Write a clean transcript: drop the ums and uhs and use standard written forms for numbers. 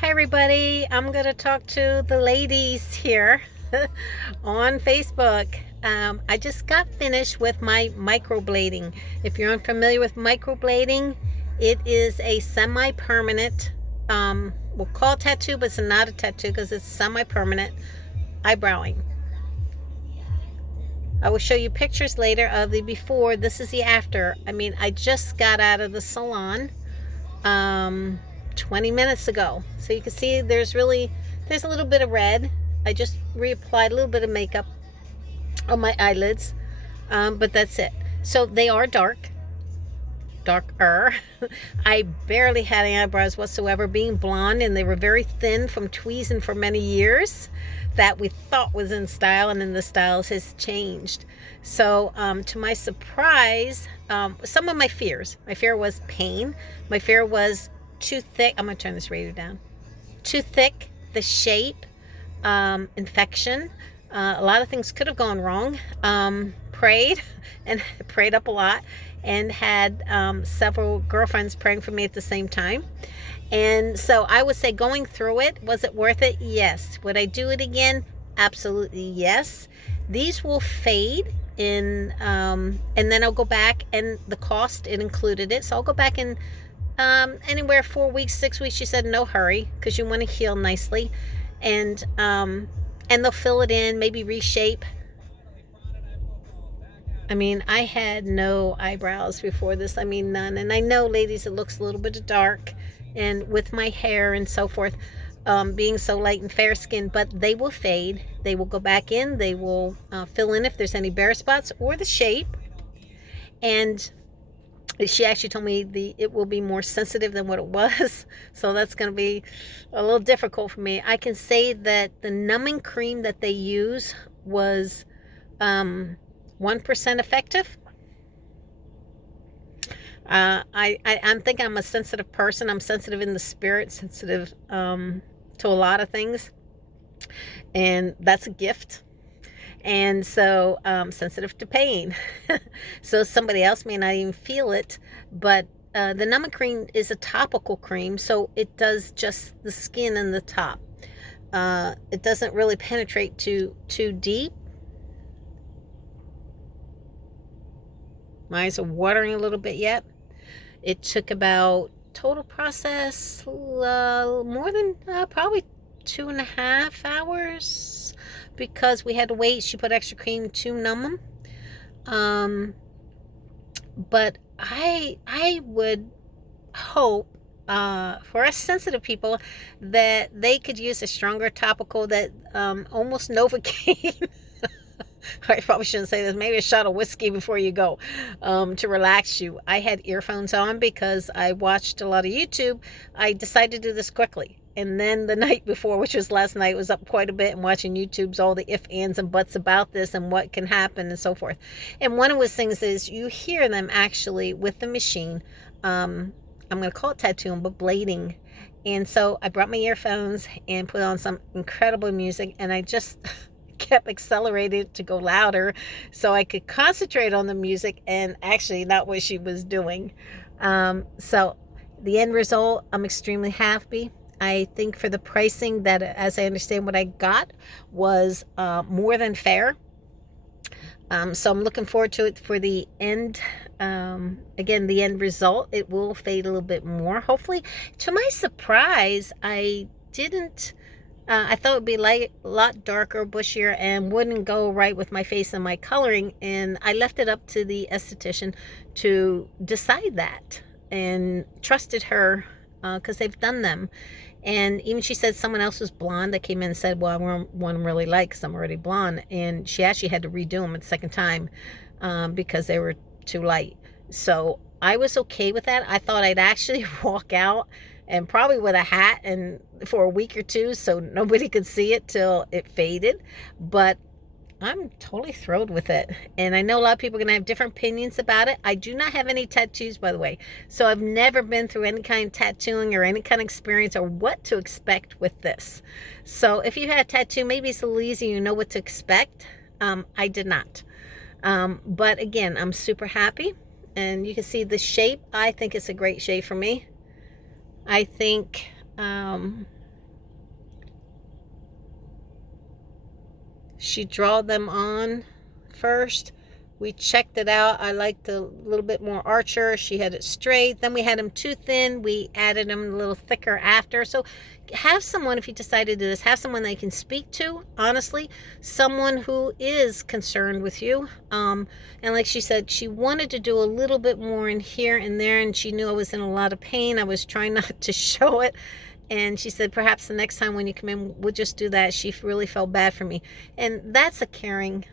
Hi everybody, I'm going to talk to the ladies here on Facebook. I just got finished with my microblading. If you're unfamiliar with microblading, it is a semi-permanent, we'll call it tattoo, but it's not a tattoo because it's semi-permanent eyebrowing. I will show you pictures later of the before. This is the after. I mean, I just got out of the salon. um, 20 minutes ago. So you can see there's a little bit of red. I just reapplied a little bit of makeup on my eyelids, but that's it. So they are darker. I barely had any eyebrows whatsoever, being blonde, and they were very thin from tweezing for many years. That we thought was in style, and then the styles has changed. So, to my surprise, some of my fears. My fear was pain. My fear was too thick. I'm gonna turn this radio down. Too thick. The shape, infection. A lot of things could have gone wrong. Prayed and prayed up a lot, and had several girlfriends praying for me at the same time. And so I would say, going through it, was it worth it? Yes. Would I do it again? Absolutely yes. These will fade in, and then I'll go back, and the cost, it included it. So I'll go back in anywhere 4 weeks, 6 weeks. She said no hurry because you want to heal nicely, and they'll fill it in, maybe reshape. I mean, I had no eyebrows before this. I mean, none. And I know, ladies, it looks a little bit dark, and with my hair and so forth, being so light and fair skinned, but they will fade. They will go back in. They will fill in if there's any bare spots or the shape. And she actually told me it will be more sensitive than what it was. So that's going to be a little difficult for me. I can say that the numbing cream that they use was 1% effective. I'm thinking I'm a sensitive person. I'm sensitive in the spirit, sensitive to a lot of things, and that's a gift. And so, sensitive to pain. So somebody else may not even feel it, but the numbing cream is a topical cream, so it does just the skin and the top. It doesn't really penetrate too deep. My eyes are watering a little bit yet. It took about, total process, more than probably 2.5 hours, because we had to wait. She put extra cream to numb them. But I would hope, for us sensitive people, that they could use a stronger topical that almost Novocaine. I probably shouldn't say this. Maybe a shot of whiskey before you go, to relax you. I had earphones on because I watched a lot of YouTube. I decided to do this quickly. And then the night before, which was last night, was up quite a bit and watching YouTube's all the if, ands, and buts about this and what can happen and so forth. And one of those things is you hear them actually with the machine. I'm going to call it tattooing, but blading. And so I brought my earphones and put on some incredible music, and I just kept accelerated to go louder so I could concentrate on the music and actually not what she was doing. So the end result, I'm extremely happy. I think for the pricing, that, as I understand what I got, was more than fair. So I'm looking forward to it for the end. Again, the end result, it will fade a little bit more, hopefully. To my surprise, I thought it would be a lot darker, bushier, and wouldn't go right with my face and my coloring. And I left it up to the esthetician to decide that, and trusted her because they've done them. And even she said someone else was blonde that came in and said, well, I want one really light because I'm already blonde. And she actually had to redo them a second time because they were too light. So I was okay with that. I thought I'd actually walk out, and probably with a hat, and for a week or two, so nobody could see it till it faded. But I'm totally thrilled with it. And I know a lot of people are going to have different opinions about it. I do not have any tattoos, by the way. So I've never been through any kind of tattooing or any kind of experience or what to expect with this. So if you had a tattoo, maybe it's a little easier. You know what to expect. I did not. But again, I'm super happy. And you can see the shape. I think it's a great shape for me. I think She drawed them on first. We checked it out. I liked a little bit more archer. She had it straight. Then we had them too thin. We added them a little thicker after. So have someone, if you decide to do this, have someone that you can speak to, honestly, someone who is concerned with you. And like she said, she wanted to do a little bit more in here and there, and she knew I was in a lot of pain. I was trying not to show it. And she said, perhaps the next time when you come in, we'll just do that. She really felt bad for me. And that's a caring